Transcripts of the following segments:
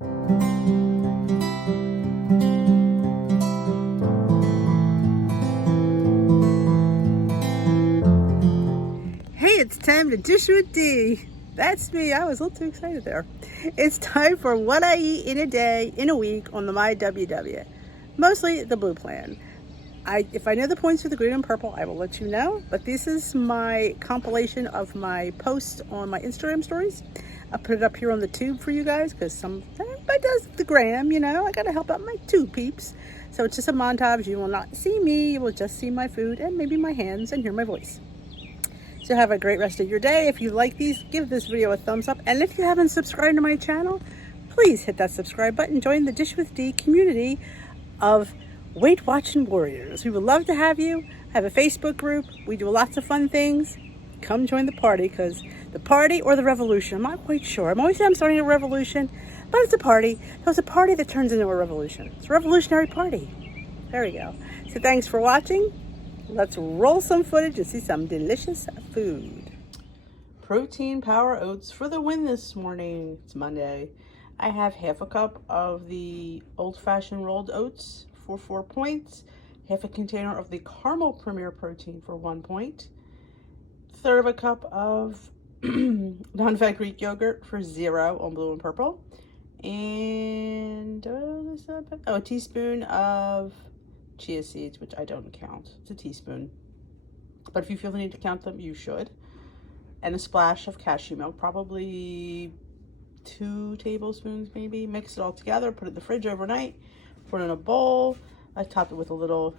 Hey, it's time to dish with D. That's me. I was a little too excited there. It's time for what I eat in a day, in a week on the My WW. Mostly the blue plan. If I know the points for the green and purple, I will let you know. But this is my compilation of my posts on my Instagram stories. I'll put it up here on the tube for you guys because everybody does the gram, you know. I got to help out my tube peeps. So it's just a montage. You will not see me. You will just see my food and maybe my hands and hear my voice. So have a great rest of your day. If you like these, give this video a thumbs up. And if you haven't subscribed to my channel, please hit that subscribe button. Join the Dish with D community of Weight Watching Warriors. We would love to have you. I have a Facebook group. We do lots of fun things. Come join the party, because the party or the revolution, I'm not quite sure. I'm always saying I'm starting a revolution, but it's a party. So it's a party that turns into a revolution. It's a revolutionary party. There we go. So thanks for watching. Let's roll some footage and see some delicious food. Protein Power Oats for the win this morning. It's Monday. I have half a cup of the old-fashioned rolled oats for 4 points, half a container of the caramel premier protein for 1 point, third of a cup of non-fat Greek yogurt for 0 on blue and purple, and a teaspoon of chia seeds, which I don't count. It's a teaspoon, but if you feel the need to count them, you should. And a splash of cashew milk, probably 2 tablespoons maybe. Mix it all together, put it in the fridge overnight, put it in a bowl. I topped it with a little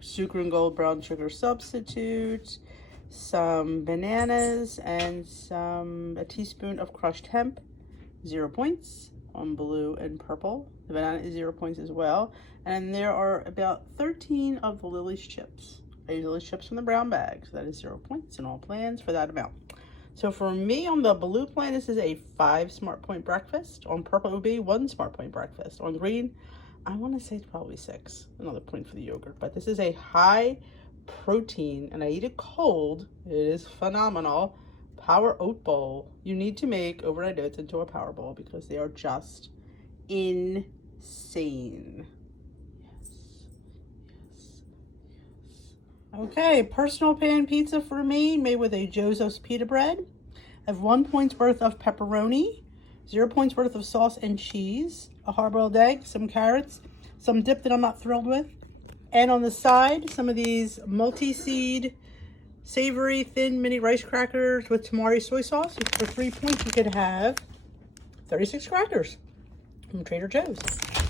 sucre and gold brown sugar substitute, some bananas, and a teaspoon of crushed hemp. 0 points on blue and purple. The banana is 0 points as well. And there are about 13 of the Lily's chips. I use Lily's chips from the brown bag, so that is 0 points in all plans for that amount. So for me on the blue plan, this is a 5 smart point breakfast. On purple, it would be 1 smart point breakfast. On green, I want to say it's probably 6. Another point for the yogurt. But this is a high protein, and I eat it cold. It is phenomenal. Power oat bowl. You need to make overnight oats into a power bowl because they are just insane. Okay, personal pan pizza for me, made with a Joseph's pita bread. I have 1 point's worth of pepperoni, 0 points worth of sauce and cheese, a hard-boiled egg, some carrots, some dip that I'm not thrilled with, and on the side, some of these multi-seed, savory, thin mini rice crackers with tamari soy sauce. For 3 points, you could have 36 crackers from Trader Joe's.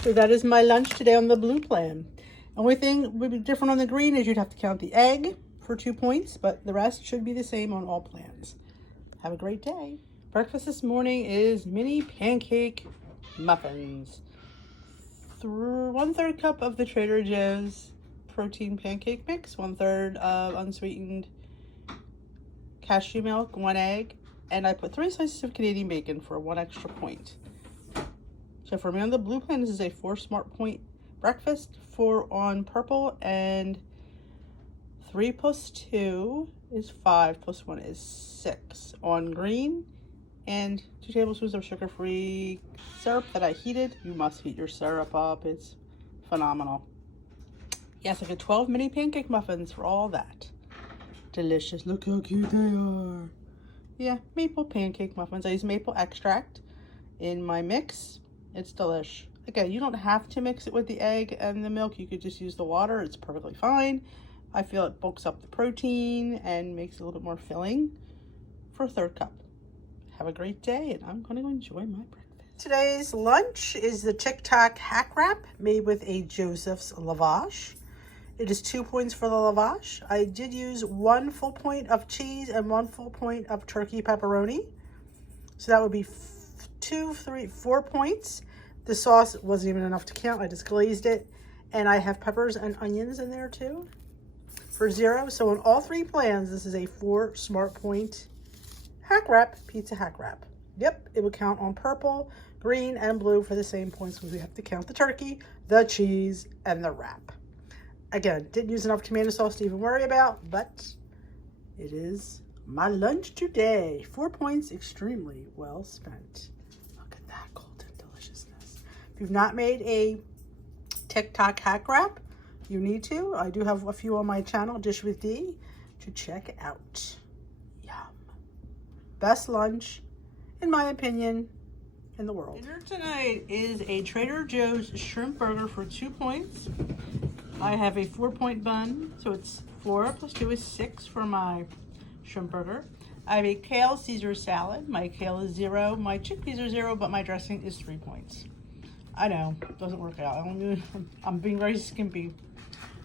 So that is my lunch today on the blue plan. Only thing would be different on the green is you'd have to count the egg for 2 points, but the rest should be the same on all plans. Have a great day. Breakfast this morning is mini pancake muffins. 1/3 cup of the Trader Joe's protein pancake mix, 1/3 of unsweetened cashew milk, 1 egg, and I put 3 slices of Canadian bacon for 1 extra point. So for me on the blue plan, this is a 4 smart point breakfast. 4 on purple, and 3 plus 2 is 5, plus 1 is 6 on green, and 2 tablespoons of sugar-free syrup that I heated. You must heat your syrup up. It's phenomenal. Yes, I get 12 mini pancake muffins for all that. Delicious. Look how cute they are. Yeah, maple pancake muffins. I use maple extract in my mix. It's delish. Again, you don't have to mix it with the egg and the milk. You could just use the water. It's perfectly fine. I feel it bulks up the protein and makes it a little bit more filling for a 1/3 cup. Have a great day, and I'm going to enjoy my breakfast. Today's lunch is the Tic Tac hack wrap made with a Joseph's lavash. It is 2 points for the lavash. I did use 1 full point of cheese and 1 full point of turkey pepperoni. So that would be 2, 3, 4 points. The sauce wasn't even enough to count. I just glazed it. And I have peppers and onions in there too for 0. So on all 3 plans, this is a 4 smart point hack wrap, pizza hack wrap. Yep, it would count on purple, green, and blue for the same points because we have to count the turkey, the cheese, and the wrap. Again, didn't use enough tomato sauce to even worry about, but it is my lunch today. 4 points, extremely well spent. Look at that golden delicious you've not made a TikTok hack wrap, you need to. I do have a few on my channel, Dish with D, to check out. Yum. Best lunch, in my opinion, in the world. Dinner tonight is a Trader Joe's shrimp burger for 2 points. I have a 4-point bun, so it's 4 plus 2 is 6 for my shrimp burger. I have a kale Caesar salad. My kale is 0, my chickpeas are 0, but my dressing is 3 points. I know, it doesn't work out. I'm being very skimpy.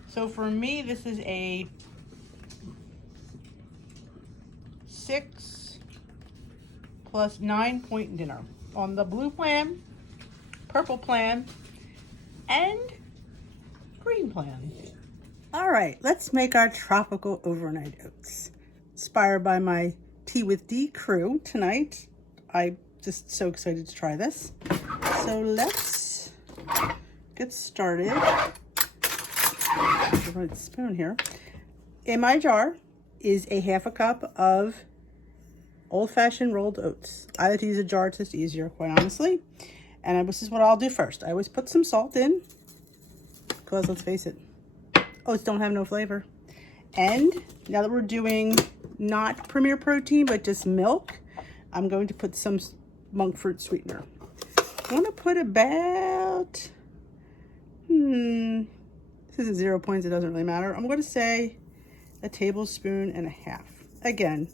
So for me, this is a 6 plus 9-point dinner on the blue plan, purple plan, and green plan. All right, let's make our tropical overnight oats. Inspired by my Tea with D crew tonight. I'm just so excited to try this. So let's get started. The right spoon here. In my jar is a 1/2 cup of old-fashioned rolled oats. I like to use a jar, it's just easier, quite honestly. And this is what I'll do first. I always put some salt in, because let's face it, oats don't have no flavor. And now that we're doing not Premier Protein, but just milk, I'm going to put some monk fruit sweetener. I'm going to put about, this isn't 0 points, it doesn't really matter. I'm going to say a 1.5 tablespoons. Again,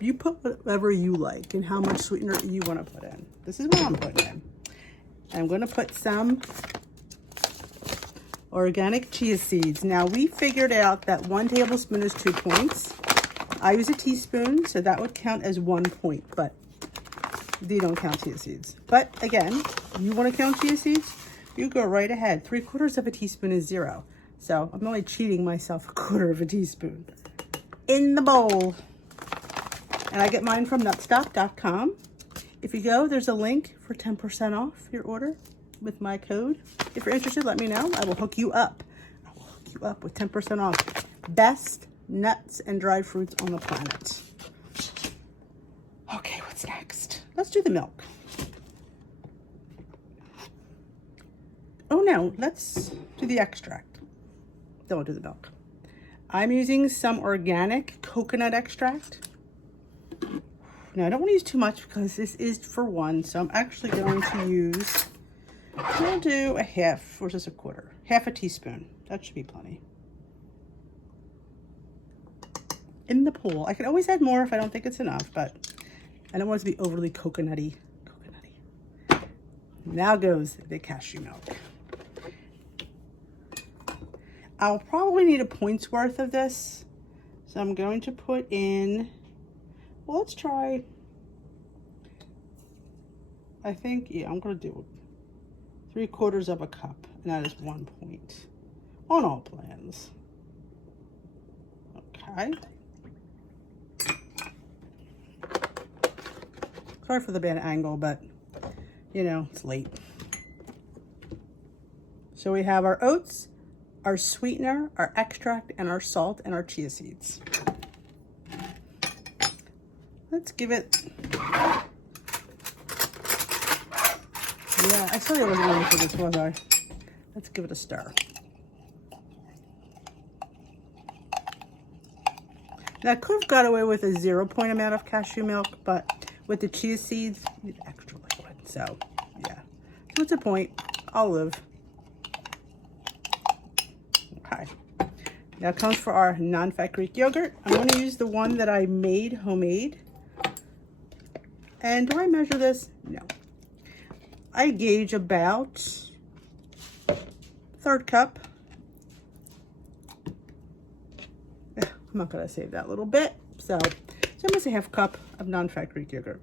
you put whatever you like and how much sweetener you want to put in. This is what I'm putting in. I'm going to put some organic chia seeds. Now we figured out that 1 tablespoon is 2 points. I use a teaspoon, so that would count as 1 point, but they don't count chia seeds. But again, you want to count chia seeds, you go right ahead. 3/4 teaspoon is 0. So I'm only cheating myself 1/4 teaspoon in the bowl. And I get mine from nutstop.com. If you go, there's a link for 10% off your order with my code. If you're interested, let me know. I will hook you up. I will hook you up with 10% off. Best nuts and dried fruits on the planet. Okay, what's next? Let's do the milk. Oh no, let's do the extract. Then we'll do the milk. I'm using some organic coconut extract. Now I don't want to use too much because this is for 1, so I'm actually going to use, we'll do a 1/2, or just 1/4, 1/2 teaspoon. That should be plenty. In the pool. I can always add more if I don't think it's enough, but I don't want it to be overly coconutty. Now goes the cashew milk. I'll probably need a point's worth of this, so I'm going to put in, well, let's try, I think, yeah, I'm going to do 3/4 cup, and that is 1 point on all plans. Okay. Sorry for the bad angle, but you know, it's late. So we have our oats, our sweetener, our extract, and our salt, and our chia seeds. Let's give it, yeah, I said I wasn't ready for this, was I? Let's give it a stir. Now I could have got away with a 0 point amount of cashew milk, but with the chia seeds, you need extra liquid. So, yeah. So it's a point. I'll live. Okay. Now comes for our non-fat Greek yogurt. I'm going to use the one that I made homemade. And do I measure this? No. I gauge about 1/3 cup. I'm not going to save that little bit. So I'm going to say 1/2 cup of non-fat Greek yogurt.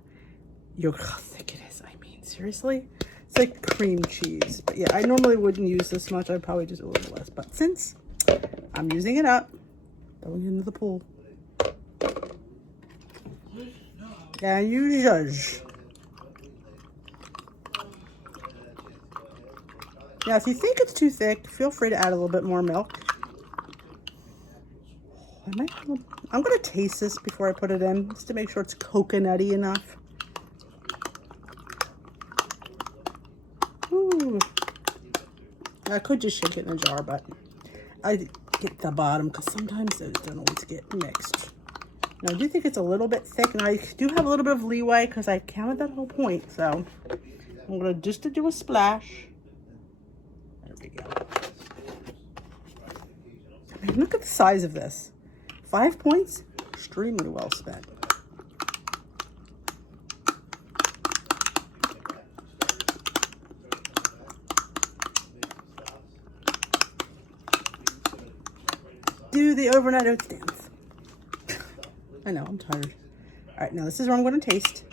Yogurt, how thick it is. I mean, seriously? It's like cream cheese. But yeah, I normally wouldn't use this much. I'd probably just a little less. But since I'm using it up, going into the pool. And you judge. Now, if you think it's too thick, feel free to add a little bit more milk. I'm going to taste this before I put it in, just to make sure it's coconutty enough. I could just shake it in a jar, but I get the bottom because sometimes those don't always get mixed. Now, I do think it's a little bit thick, and I do have a little bit of leeway because I counted that whole point. So I'm going to just do a splash. There we go. I mean, look at the size of this. 5 points, extremely well spent. Do the overnight oats dance. I know, I'm tired. All right, now this is where I'm going to taste.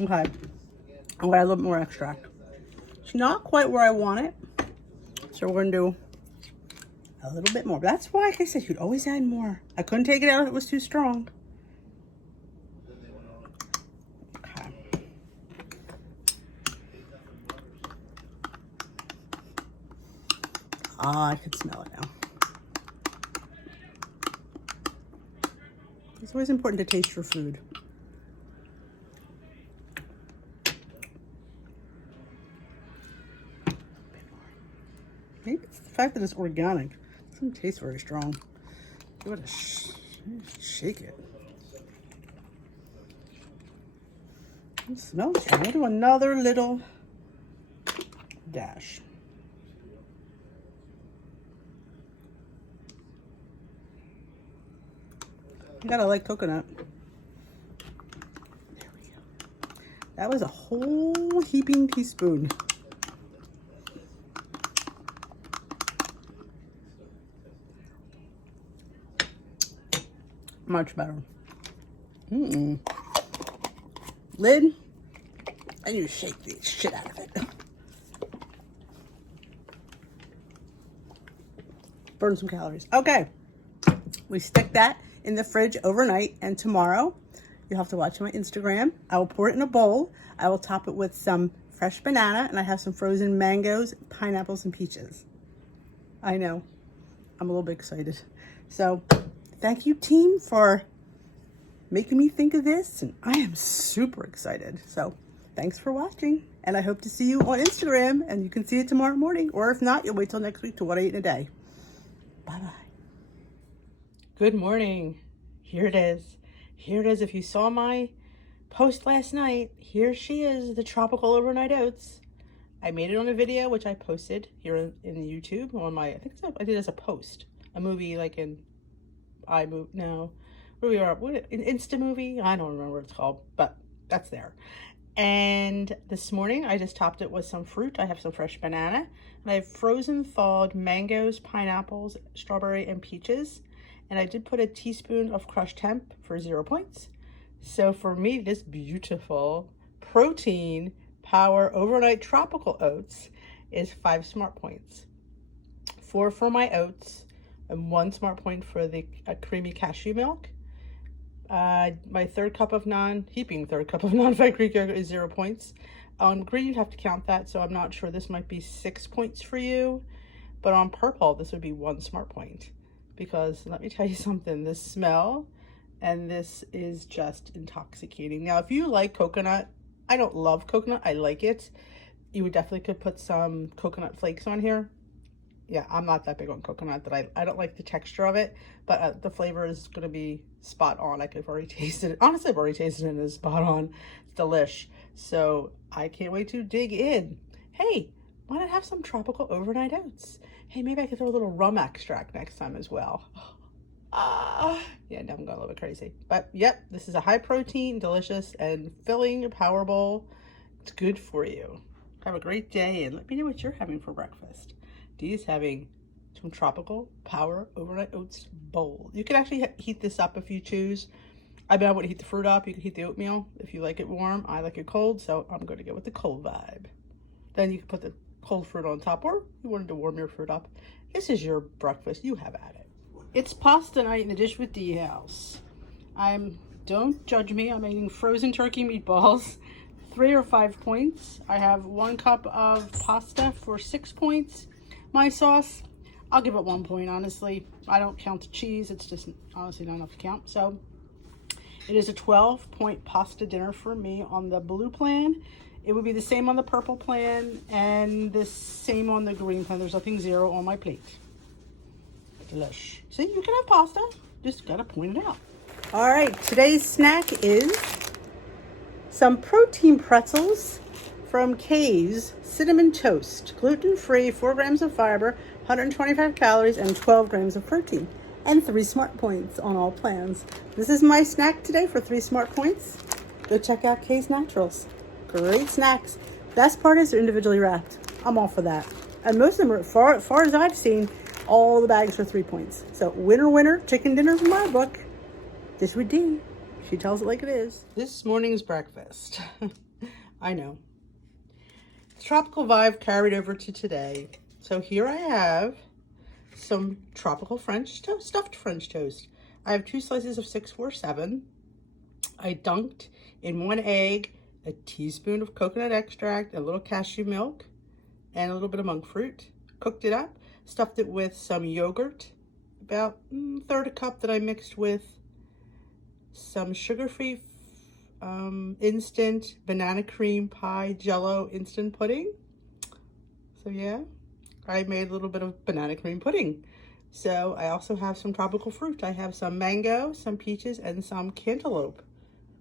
Okay, I'm going to add a little bit more extract. It's not quite where I want it, so we're going to do a little bit more. But that's why, like I said, you'd always add more. I couldn't take it out if it was too strong. Okay. Ah, I can smell it now. It's always important to taste your food. Maybe it's the fact that it's organic. It doesn't taste very strong. Give it a shake it. It smells strong. We'll do another little dash. You gotta like coconut. There we go. That was a whole heaping teaspoon. Much better. Lid, and you shake the shit out of it. Burn some calories. Okay, we stick that in the fridge overnight, and tomorrow you'll have to watch my Instagram. I will pour it in a bowl. I will top it with some fresh banana, and I have some frozen mangoes, pineapples, and peaches. I know, I'm a little bit excited. So thank you, team, for making me think of this, and I am super excited. So thanks for watching, and I hope to see you on Instagram, and you can see it tomorrow morning, or if not, you'll wait till next week to what I eat in a day. Bye-bye. Good morning. Here it is. Here it is. If you saw my post last night, here she is, the tropical overnight oats. I made it on a video, which I posted here in YouTube on my, I think I did as a post, a movie like in iMovie, no, where we are, what, an Insta movie? I don't remember what it's called, but that's there. And this morning I just topped it with some fruit. I have some fresh banana, and I have frozen thawed mangoes, pineapples, strawberry, and peaches. And I did put a teaspoon of crushed hemp for 0 points. So for me, this beautiful protein power overnight tropical oats is 5 smart points. 4 for my oats and 1 smart point for the creamy cashew milk. My third cup of non-fat Greek yogurt is 0 points. On green, you'd have to count that, so I'm not sure. This might be 6 points for you. But on purple, this would be 1 smart point. Because let me tell you something, this smell and this is just intoxicating. Now, if you like coconut, I don't love coconut, I like it. You would definitely could put some coconut flakes on here. Yeah, I'm not that big on coconut, that I don't like the texture of it, but the flavor is going to be spot on. I've already tasted it. Honestly, I've already tasted it and it's spot on. It's delish. So I can't wait to dig in. Hey, why not have some tropical overnight oats? Hey, maybe I could throw a little rum extract next time as well. Yeah, now I'm going a little bit crazy. But yep, this is a high protein, delicious, and filling power bowl. It's good for you. Have a great day, and let me know what you're having for breakfast. Dee's having some tropical power overnight oats bowl. You can actually heat this up if you choose. I mean, I wouldn't heat the fruit up. You can heat the oatmeal if you like it warm. I like it cold, so I'm going to go with the cold vibe. Then you can put the cold fruit on top, or you wanted to warm your fruit up. This is your breakfast. You have at it. It's pasta night in the Dish with D house. Don't judge me. I'm eating frozen turkey meatballs, 3 or 5 points. I have 1 cup of pasta for 6 points. My sauce, I'll give it 1 point, honestly. I don't count the cheese. It's just honestly not enough to count. So it is a 12-point pasta dinner for me on the blue plan. It would be the same on the purple plan and the same on the green plan. There's nothing zero on my plate. Delish. See, you can have pasta. Just gotta point it out. All right, today's snack is some protein pretzels from K's Cinnamon Toast. Gluten-free, 4 grams of fiber, 125 calories, and 12 grams of protein. And 3 smart points on all plans. This is my snack today for 3 smart points. Go check out K's Naturals. Great snacks. Best part is they're individually wrapped. I'm all for that. And most of them are, far as I've seen, all the bags for 3 points. So winner, winner, chicken dinner from my book. Dish with D. She tells it like it is. This morning's breakfast. I know. Tropical vibe carried over to today. So here I have some tropical French toast, stuffed French toast. I have 2 slices of 647. I dunked in 1 egg, a teaspoon of coconut extract, a little cashew milk, and a little bit of monk fruit. Cooked it up, stuffed it with some yogurt, about 1/3 cup that I mixed with some sugar-free instant banana cream pie jello instant pudding. So yeah, I made a little bit of banana cream pudding. So I also have some tropical fruit. I have some mango, some peaches, and some cantaloupe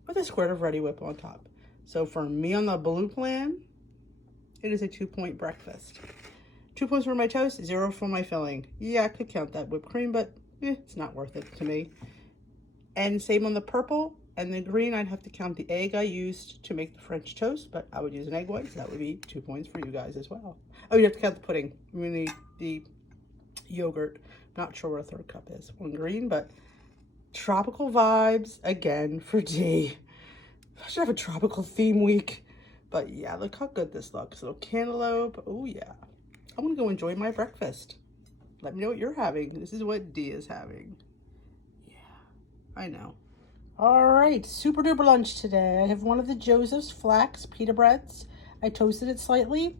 with a squirt of Ready Whip on top. So for me on the blue plan, it is a 2-point breakfast. 2 points for my toast, 0 for my filling. Yeah, I could count that whipped cream, but it's not worth it to me. And same on the purple and the green. I'd have to count the egg I used to make the French toast, but I would use an egg white, so that would be 2 points for you guys as well. Oh, you have to count the pudding. I mean the yogurt. Not sure what a 1/3 cup is on green, but tropical vibes again for D. I should have a tropical theme week. But yeah, look how good this looks. Little cantaloupe. Oh yeah. I'm gonna go enjoy my breakfast. Let me know what you're having. This is what D is having. Yeah, I know. All right, super duper lunch today. I have one of the Joseph's flax pita breads. I toasted it slightly.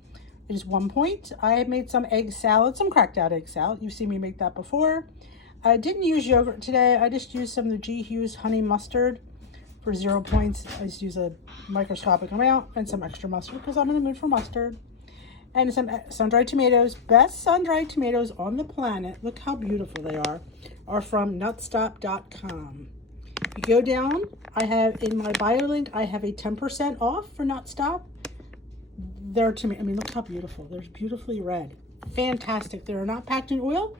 It is 1 point. I made some egg salad, some cracked out egg salad. You've seen me make that before. I didn't use yogurt today. I just used some of the G. Hughes honey mustard for 0 points. I just use a microscopic amount and some extra mustard because I'm in the mood for mustard. And some sun-dried tomatoes. Best sun-dried tomatoes on the planet. Look how beautiful they are from nutstop.com. You go down, I have in my bio link, I have a 10% off for Nutstop. They're tomato, I mean, look how beautiful. They're beautifully red. Fantastic. They're not packed in oil,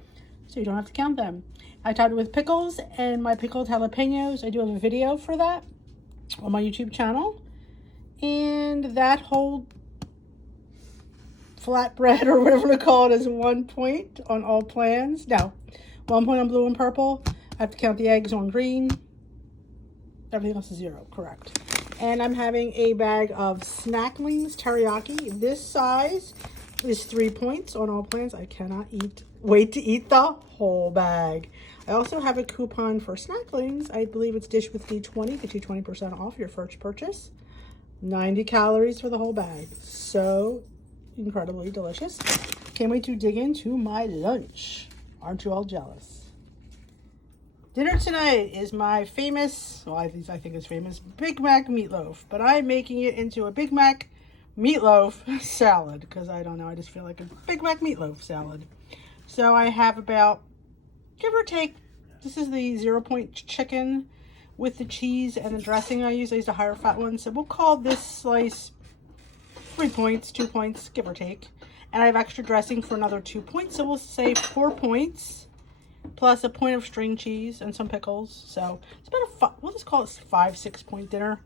so you don't have to count them. I topped it with pickles and my pickled jalapenos. I do have a video for that on my YouTube channel. And that whole flatbread or whatever to call it is 1 point on all plans. No, 1 point on blue and purple. I have to count the eggs on green. Everything else is 0, correct. And I'm having a bag of Snacklings teriyaki. This size is 3 points on all plans. I cannot wait to eat the whole bag. I also have a coupon for Snacklings. I believe it's Dish with D20. Get you 20% off your first purchase. 90 calories for the whole bag. So incredibly delicious. Can't wait to dig into my lunch. Aren't you all jealous? Dinner tonight is my famous, well, I think it's famous, Big Mac Meatloaf. But I'm making it into a Big Mac Meatloaf Salad because I don't know, I just feel like a Big Mac Meatloaf Salad. So I have about, give or take, this is the 0 point chicken with the cheese and the dressing I used. I used a higher fat one. So we'll call this slice 3 points, 2 points, give or take. And I have extra dressing for another 2 points. So we'll say 4 points. Plus a point of string cheese and some pickles. So it's about we'll just call it 5-6 point dinner.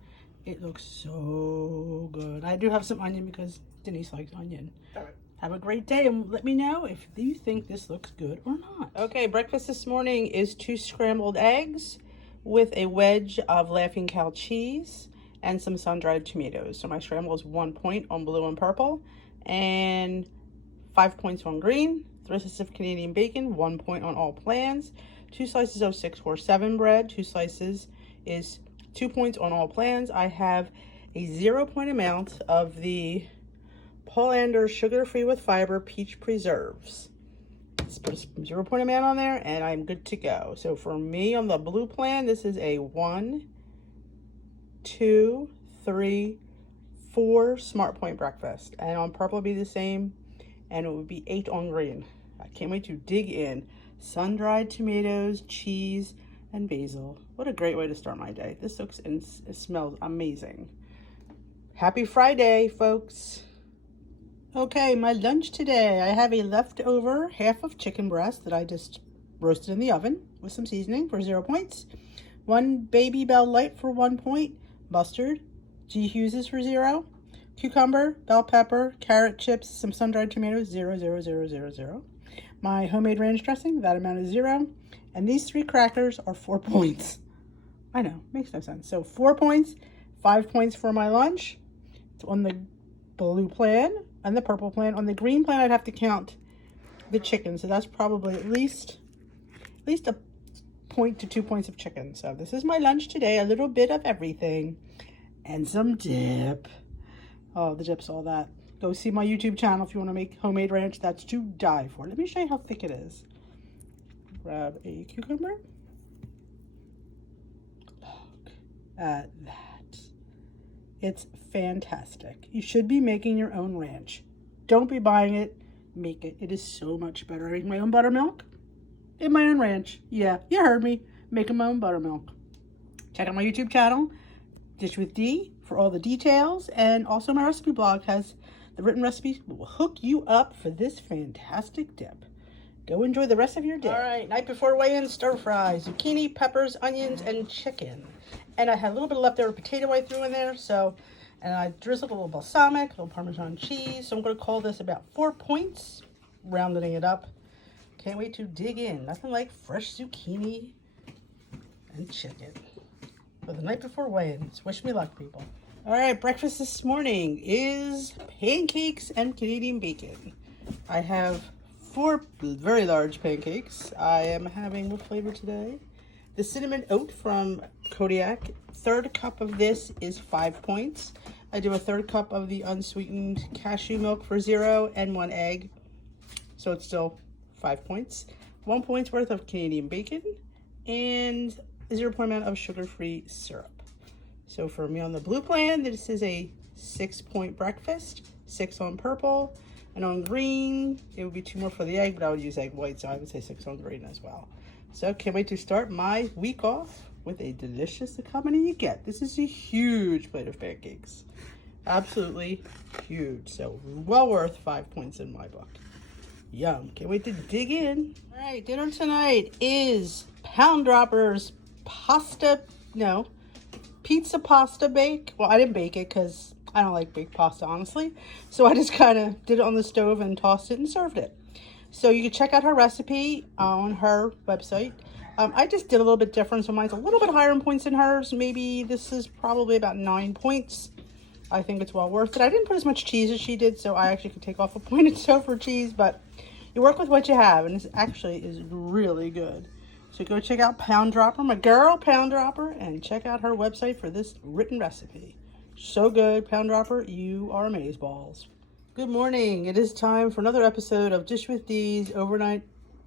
It looks so good. I do have some onion because Denise likes onion. All right. Have a great day and let me know if you think this looks good or not. Okay, breakfast this morning is 2 scrambled eggs with a wedge of Laughing Cow cheese and some sun-dried tomatoes. So my scramble is 1 point on blue and purple and 5 points on green. 3 slices of Canadian bacon, 1 point on all plans. 2 slices of 647 bread, 2 slices is 2 points on all plans. I have a 0 point amount of the Polander sugar-free with fiber peach preserves. Let's put a 0 point amount on there and I'm good to go. So for me on the blue plan, this is a 1, 2, 3, 4 Smart Point breakfast. And on purple it'll be the same, and it would be 8 on green. I can't wait to dig in. Sun-dried tomatoes, cheese, and basil. What a great way to start my day. This looks and it smells amazing. Happy Friday, folks. Okay, my lunch today. I have a leftover half of chicken breast that I just roasted in the oven with some seasoning for 0 points. 1 Baby Bell Light for 1 point. Mustard, G. Hughes's for 0. Cucumber, bell pepper, carrot chips, some sun-dried tomatoes, 0, 0, 0, 0, 0. My homemade ranch dressing, that amount is 0. And these 3 crackers are 4 points. I know, makes no sense. So 4 points, 5 points for my lunch. It's on the blue plan and the purple plan. On the green plan, I'd have to count the chicken. So that's probably at least a point to 2 points of chicken. So this is my lunch today. A little bit of everything and some dip. Oh, the dip's all that. Go see my YouTube channel if you want to make homemade ranch. That's to die for. Let me show you how thick it is. Grab a cucumber. Look at that. It's fantastic. You should be making your own ranch. Don't be buying it. Make it. It is so much better. I make my own buttermilk in my own ranch. Yeah, you heard me. Making my own buttermilk. Check out my YouTube channel, Dish with D, for all the details. And also my recipe blog has the written recipes that will hook you up for this fantastic dip. Go enjoy the rest of your day. All right, night before weigh-in, stir fry, zucchini, peppers, onions, and chicken. And I had a little bit of leftover potato I threw in there, and I drizzled a little balsamic, a little Parmesan cheese. So I'm going to call this about 4 points, rounding it up. Can't wait to dig in. Nothing like fresh zucchini and chicken for the night before weigh-ins. Wish me luck, people. All right, breakfast this morning is pancakes and Canadian bacon. I have 4 very large pancakes. I am having, what flavor today? The cinnamon oat from Kodiak. 1/3 cup of this is 5 points. I do a 1/3 cup of the unsweetened cashew milk for 0 and 1 egg. So it's still 5 points. 1 point's worth of Canadian bacon and a 0 point amount of sugar-free syrup. So for me on the blue plan, this is a 6 point breakfast, 6 on purple. And on green, it would be 2 more for the egg, but I would use egg white, so I would say 6 on green as well. So can't wait to start my week off with a delicious, look how many you get. This is a huge plate of pancakes. Absolutely huge. So well worth 5 points in my book. Yum. Can't wait to dig in. All right, dinner tonight is Pound Droppers pizza pasta bake. Well, I didn't bake it because I don't like baked pasta, honestly. So I just kind of did it on the stove and tossed it and served it. So you can check out her recipe on her website. I just did a little bit different, so mine's a little bit higher in points than hers. Maybe this is probably about 9 points. I think it's well worth it. I didn't put as much cheese as she did, so I actually could take off a point or so for cheese, but you work with what you have, and this actually is really good. So go check out Pound Dropper, my girl, Pound Dropper, and check out her website for this written recipe. So good, Pound Dropper, you are amazeballs. Good morning. It is time for another episode of Dish with D's Overnight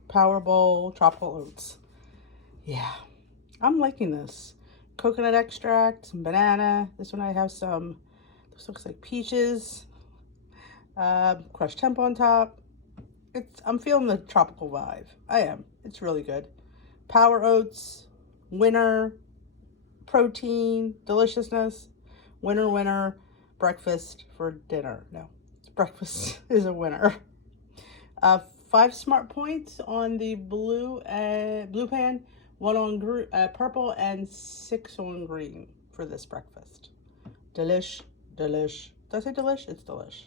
Power Bowl Tropical Oats. Yeah, I'm liking this. Coconut extract, some banana. This one I have some, this looks like peaches. Crushed hemp on top. I'm feeling the tropical vibe. I am. It's really good. Power oats, winner, protein, deliciousness. Winner, breakfast for dinner. No, breakfast is a winner. 5 smart points on the blue pan, 1 on purple, and 6 on green for this breakfast. Delish. Did I say delish? It's delish.